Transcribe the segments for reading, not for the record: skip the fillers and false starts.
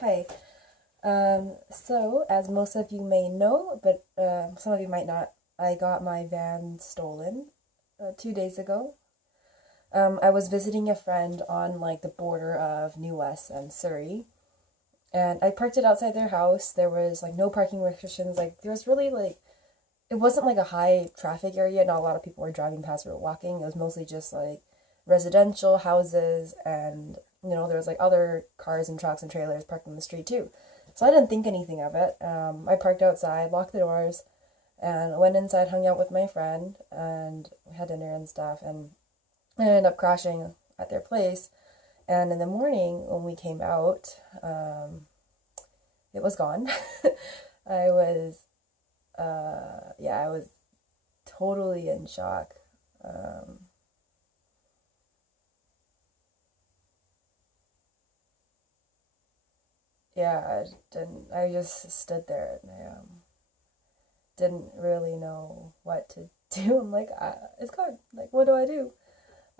Hi. So, as most of you may know, but some of you might not, I got my van stolen 2 days ago. I was visiting a friend on like the border of New West and Surrey, and I parked it outside their house. There was like no parking restrictions. Like there was really like it wasn't like a high traffic area. Not a lot of people were driving past or walking. It was mostly just like residential houses, and there was like other cars and trucks and trailers parked in the street too. So I didn't think anything of it. I parked outside, locked the doors, and went inside, hung out with my friend, and we had dinner and stuff. And I ended up crashing at their place. And in the morning, when we came out, it was gone. I was, yeah, I was totally in shock. Um, yeah, I just stood there and I didn't really know what to do. I'm like, it's gone. Like, what do I do?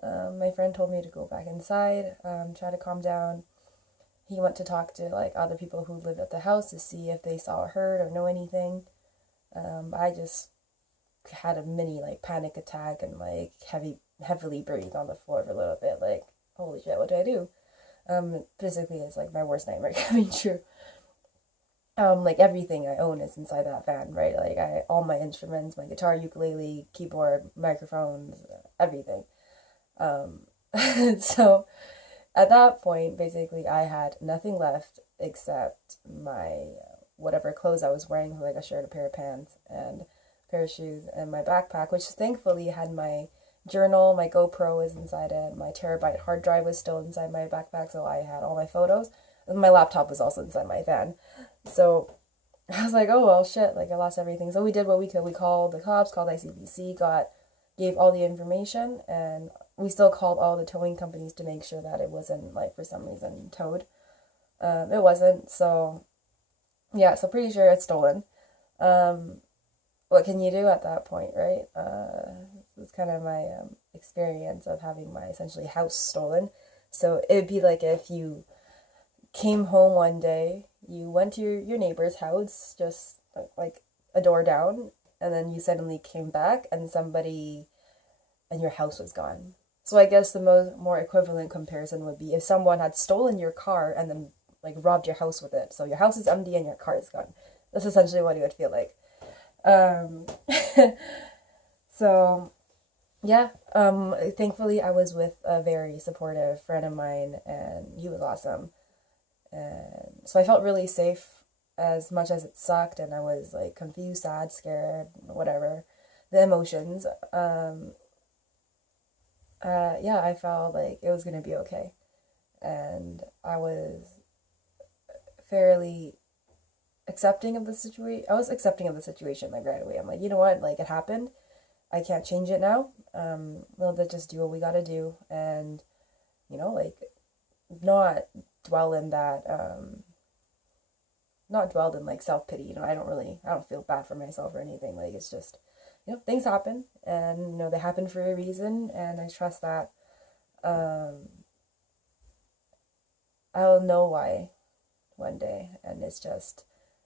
My friend told me to go back inside, try to calm down. He went to talk to like other people who live at the house to see if they saw or heard or know anything. I just had a mini like panic attack and like heavily breathed on the floor for a little bit. Like, holy shit, what do I do? Physically, it's like my worst nightmare coming true. Like everything I own is inside that van, right? Like all my instruments, my guitar, ukulele, keyboard, microphones, everything. Um, so at that point, basically, I had nothing left except my whatever clothes I was wearing, like a shirt, a pair of pants, and a pair of shoes, and my backpack, which thankfully had my journal, my GoPro was inside it, my terabyte hard drive was still inside my backpack, so I had all my photos, and my laptop was also inside my van. So I was like, oh well, shit, like I lost everything. So we did what we could. We called the cops, called ICBC, gave all the information, and we still called all the towing companies to make sure that it wasn't like for some reason towed. It wasn't, so yeah, so pretty sure it's stolen. Um, what can you do at that point, right? This is kind of my experience of having my essentially house stolen. So it would be like if you came home one day, you went to your neighbor's house, just like a door down, and then you suddenly came back and somebody and your house was gone. So I guess the more equivalent comparison would be if someone had stolen your car and then like robbed your house with it. So your house is empty and your car is gone. That's essentially what it would feel like. Um, so yeah, thankfully I was with a very supportive friend of mine and he was awesome. And so I felt really safe as much as it sucked and I was like confused, sad, scared, whatever, the emotions. Yeah, I felt like it was gonna be okay. And I was fairly accepting of the situation. I was accepting of the situation like right away. I'm like, you know what? Like it happened. I can't change it now. We'll just do what we gotta do, and like not dwell in that. Not dwelled in like self pity. I don't feel bad for myself or anything. Like it's just, things happen, and they happen for a reason, and I trust that um, I'll know why one day, and it's just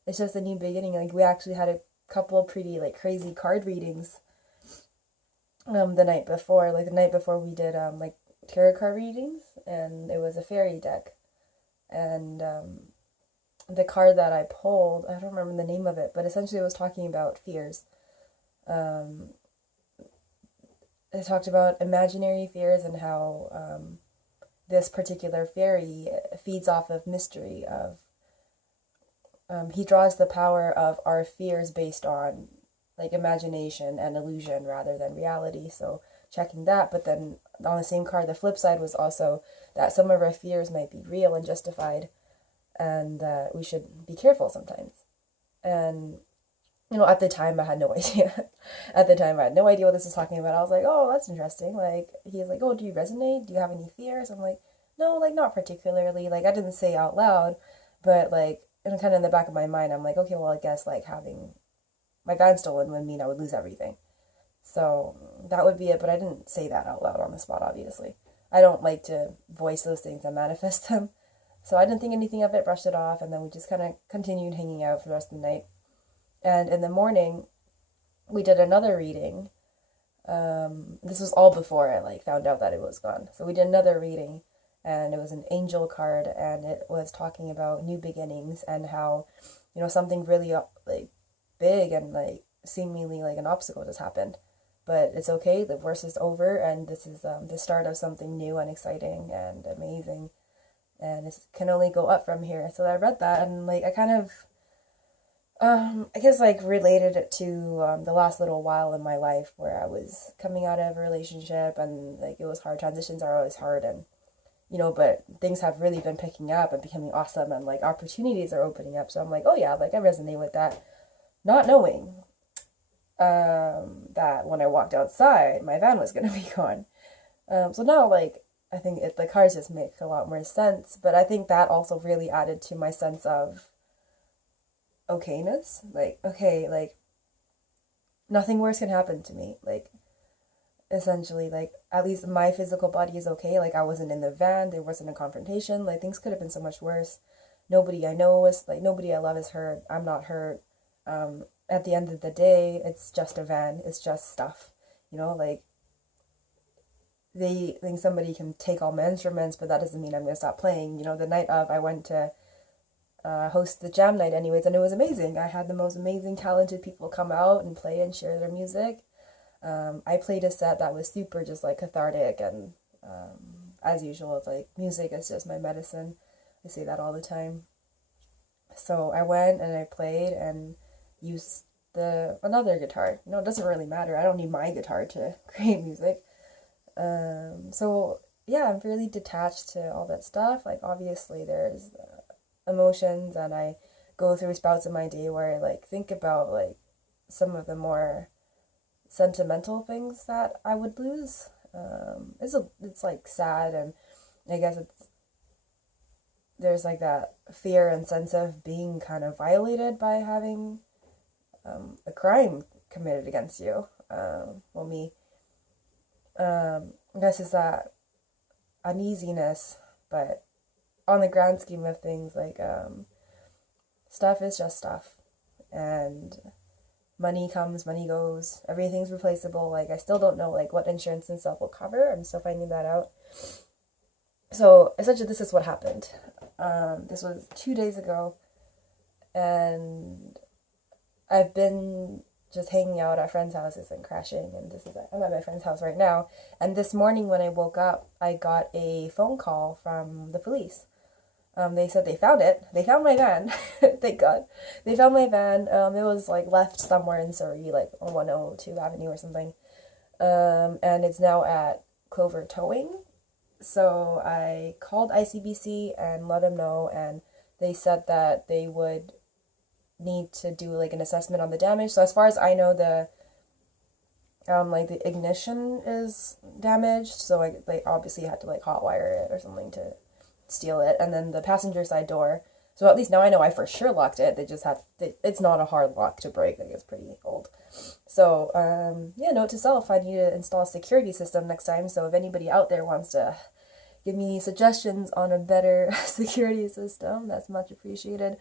a new beginning. Like we actually had a couple pretty like crazy card readings the night before. Like the night before we did like tarot card readings, and it was a fairy deck, and the card that I pulled, I don't remember the name of it, but essentially it was talking about fears. Um, it talked about imaginary fears and how this particular fairy feeds off of mystery of he draws the power of our fears based on like imagination and illusion rather than reality. So checking that, but then on the same card, the flip side was also that some of our fears might be real and justified, and that we should be careful sometimes. And at the time I had no idea. At the time I had no idea what this was talking about. I was like, oh, that's interesting. Like he's like, oh, do you resonate? Do you have any fears? I'm like, no, like not particularly. Like I didn't say out loud, but like kind of in the back of my mind, I'm like, okay, well, I guess like having my van stolen would mean I would lose everything. So that would be it. But I didn't say that out loud on the spot. Obviously, I don't like to voice those things and manifest them. So I didn't think anything of it, brushed it off, and then we just kind of continued hanging out for the rest of the night. And in the morning, we did another reading. This was all before I like found out that it was gone. So we did another reading, and it was an angel card, and it was talking about new beginnings and how, you know, something really like big and like seemingly like an obstacle just happened, but it's okay. The worst is over, and this is the start of something new and exciting and amazing, and it can only go up from here. So I read that, and like I kind of I guess like related it to the last little while in my life where I was coming out of a relationship, and like it was hard. Transitions are always hard, and you know, but things have really been picking up and becoming awesome, and like opportunities are opening up. So I'm like, oh yeah, like I resonate with that, not knowing that when I walked outside, my van was gonna be gone. So now, like, I think the cards just make a lot more sense. But I think that also really added to my sense of okayness. Like, okay, like nothing worse can happen to me. Like, essentially, like at least my physical body is okay. Like I wasn't in the van, there wasn't a confrontation. Like things could have been so much worse. Nobody I know is like nobody I love is hurt. I'm not hurt. At the end of the day, it's just a van. It's just stuff. You know, like they think somebody can take all my instruments, but that doesn't mean I'm gonna stop playing. You know, the night of, I went to host the jam night anyways, and it was amazing. I had the most amazing, talented people come out and play and share their music. I played a set that was super just like cathartic, and as usual, it's like music is just my medicine. I say that all the time. So I went and I played and used another guitar. You know, it doesn't really matter. I don't need my guitar to create music. So yeah, I'm really detached to all that stuff. Like obviously there's emotions, and I go through spouts in my day where I like think about like some of the more sentimental things that I would lose. It's like sad, and I guess there's like that fear and sense of being kind of violated by having a crime committed against you. Well, me. I guess it's that uneasiness, but on the grand scheme of things, like stuff is just stuff, and money comes, money goes, everything's replaceable. Like I still don't know like what insurance and stuff will cover. I'm still finding that out. So essentially this is what happened. This was 2 days ago, and I've been just hanging out at friends' houses and crashing, and I'm at my friend's house right now. And this morning when I woke up, I got a phone call from the police. They said they found it. They found my van. Thank God. They found my van. It was like left somewhere in Surrey, like on 102 Avenue or something. And it's now at Clover Towing. So I called ICBC and let them know, and they said that they would need to do like an assessment on the damage. So as far as I know, the ignition is damaged, so they obviously had to like hotwire it or something to steal it, and then the passenger side door. So at least now I know I for sure locked it. It's not a hard lock to break. Like it's pretty old. So yeah, note to self: I need to install a security system next time. So if anybody out there wants to give me suggestions on a better security system, that's much appreciated.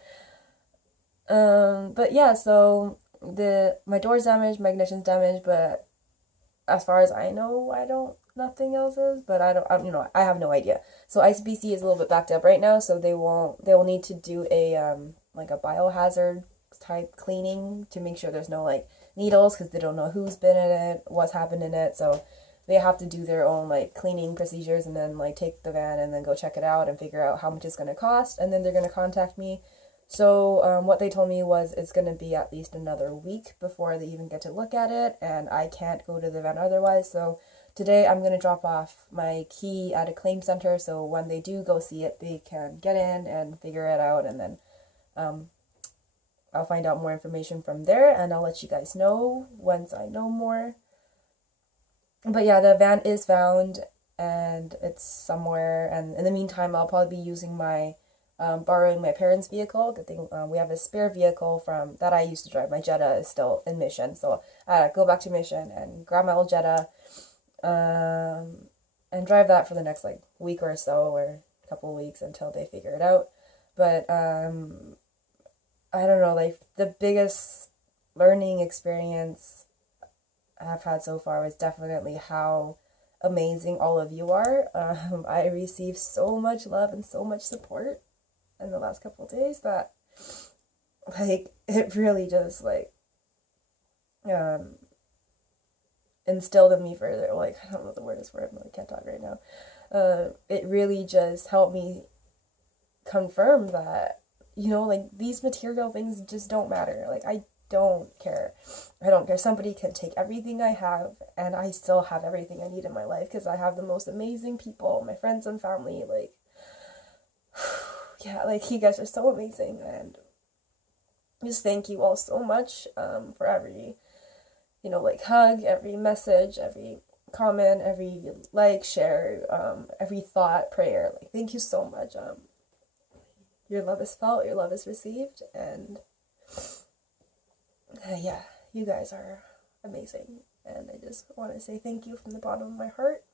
But yeah, so my door's damaged, my ignition's damaged, but as far as I know, nothing else is, but I have no idea. So ICBC is a little bit backed up right now, so they will need to do a like a biohazard type cleaning to make sure there's no like needles, because they don't know who's been in it, what's happened in it. So they have to do their own like cleaning procedures, and then like take the van and then go check it out and figure out how much it's going to cost, and then they're going to contact me. So what they told me was it's going to be at least another week before they even get to look at it, and I can't go to the van otherwise. So today I'm going to drop off my key at a claim center, so when they do go see it, they can get in and figure it out, and then I'll find out more information from there, and I'll let you guys know once I know more. But yeah, the van is found, and it's somewhere, and in the meantime, I'll probably be using borrowing my parents' vehicle. Good thing we have a spare vehicle that I used to drive. My Jetta is still in Mission, so I go back to Mission and grab my old Jetta, and drive that for the next like week or so, or couple weeks until they figure it out. But I don't know, like the biggest learning experience I've had so far was definitely how amazing all of you are. I received so much love and so much support in the last couple of days that like it really just like instilled in me further, like I don't know what the word is for it, I can't talk right now. It really just helped me confirm that, you know, like these material things just don't matter. Like I don't care. Somebody can take everything I have and I still have everything I need in my life because I have the most amazing people, my friends and family. Like yeah, like you guys are so amazing, and just thank you all so much for every, you know, like hug, every message, every comment, every like, share, every thought, prayer. Like thank you so much. Your love is felt, your love is received, and yeah, you guys are amazing, and I just want to say thank you from the bottom of my heart.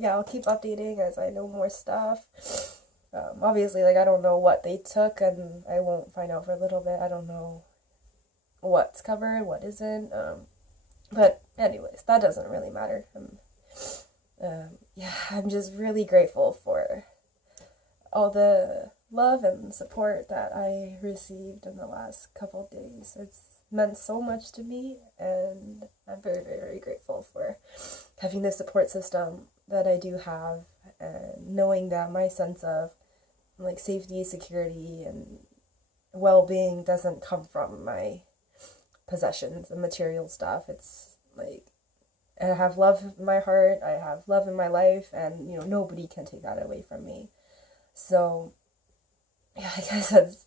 Yeah, I'll keep updating as I know more stuff. Obviously, like, I don't know what they took, and I won't find out for a little bit. I don't know what's covered, what isn't, but anyways, that doesn't really matter. I'm just really grateful for all the love and support that I received in the last couple of days. It's meant so much to me, and I'm very, very, very grateful for having the support system that I do have, and knowing that my sense of like safety, security, and well-being doesn't come from my possessions and material stuff. It's like I have love in my heart, I have love in my life, and you know, nobody can take that away from me. So yeah, I guess that's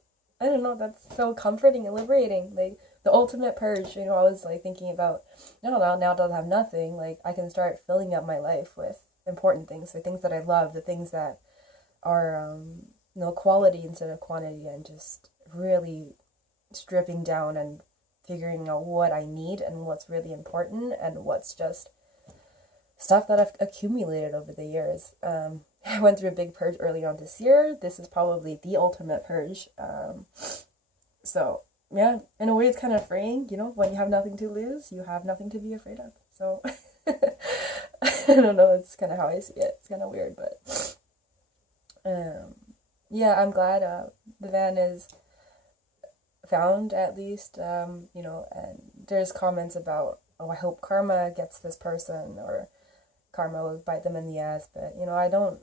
so comforting and liberating. Like the ultimate purge, you know, I was like thinking about, now that I have nothing, like I can start filling up my life with important things, the things that I love, the things that are you know, quality instead of quantity, and just really stripping down and figuring out what I need and what's really important and what's just stuff that I've accumulated over the years. I went through a big purge early on this year. This is probably the ultimate purge. So yeah, in a way it's kind of freeing, you know, when you have nothing to lose, you have nothing to be afraid of. So I don't know, it's kind of how I see it. It's kind of weird, but yeah, I'm glad the van is found, at least, you know, and there's comments about, oh, I hope karma gets this person, or karma will bite them in the ass, but, you know, I don't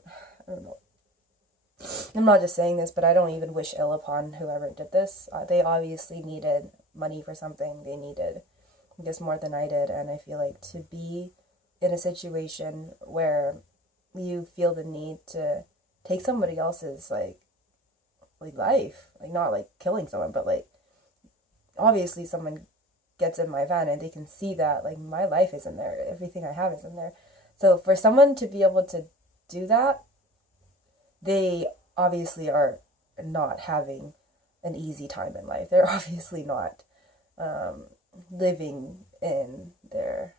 know. I'm not just saying this, but I don't even wish ill upon whoever did this. They obviously needed money for something. They needed, I guess, more than I did, and I feel like to be in a situation where you feel the need to take somebody else's, like life, like, not, like, killing someone, but, like, obviously someone gets in my van and they can see that, like, my life is in there, everything I have is in there. So for someone to be able to do that, they obviously are not having an easy time in life. They're obviously not living in their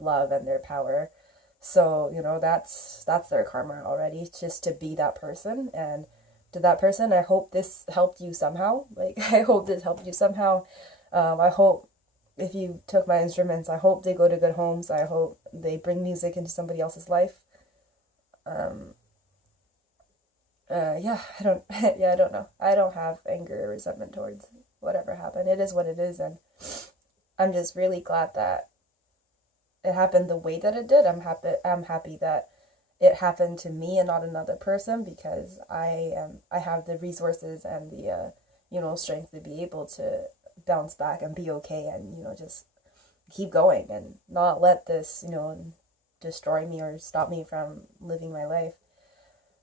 love and their power. So, you know, that's their karma already, just to be that person. And to that person, I hope this helped you somehow. Like, I hope this helped you somehow. I hope if you took my instruments, I hope they go to good homes. I hope they bring music into somebody else's life. I don't know. I don't have anger or resentment towards whatever happened. It is what it is, and I'm just really glad that it happened the way that it did. I'm happy that it happened to me and not another person, because I have the resources and the you know, strength to be able to bounce back and be okay, and, you know, just keep going and not let this, you know, destroy me or stop me from living my life.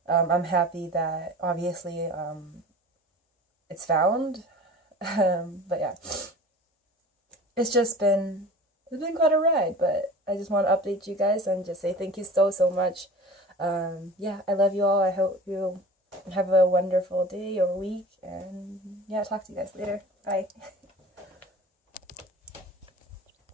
I'm happy that obviously it's found, but yeah, it's been quite a ride. But I just want to update you guys and just say thank you so much. Yeah, I love you all. I hope you have a wonderful day or week, and yeah, talk to you guys later. Bye.